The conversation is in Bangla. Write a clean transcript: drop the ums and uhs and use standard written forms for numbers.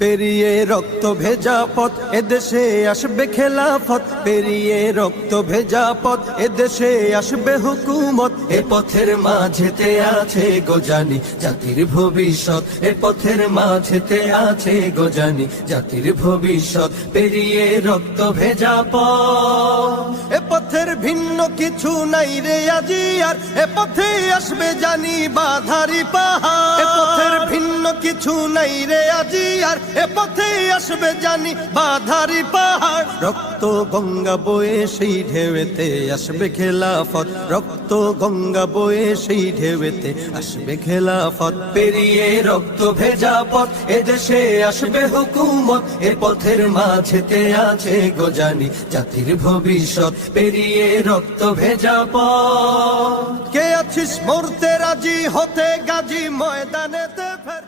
পেরিয়ে রক্ত ভেজা পথ এদেশে আসবে খেলাফত, পেরিয়ে রক্ত ভেজা পথ এদেশে আসবে হুকুমত। এ পথের মাঝেতে আছে গোজানি জাতির ভবিষ্যৎ, এ পথের মাঝেতে আছে গোজানি জাতির ভবিষ্যৎ। পেরিয়ে রক্ত ভেজা পথ, এ পথের ভিন্ন কিছু নাই রে আজি আর, এ পথে আসবে জানি বাধারি পাহাড়। এ পথের ভিন্ন কিছু নাই রে আজি আর, এ পথে আসবে জানি বাধারি পাহাড়। রক্ত গঙ্গা বয়ে সেই ঢেউতে আসবে খেলাফত, রক্ত গঙ্গা বয়ে সেই ঢেউতে আসবে খেলাফত। পেরিয়ে রক্ত ভেজা পথ এদেশে আসবে হুকুমত, এ পথের মাঝেতে আছে গোজানি জাতির ভবিষ্যৎ। পেরিয়ে রক্ত ভেজা পথ, কে আছিস মরতে রাজি হতে গাজী ময়দানেতে ফের।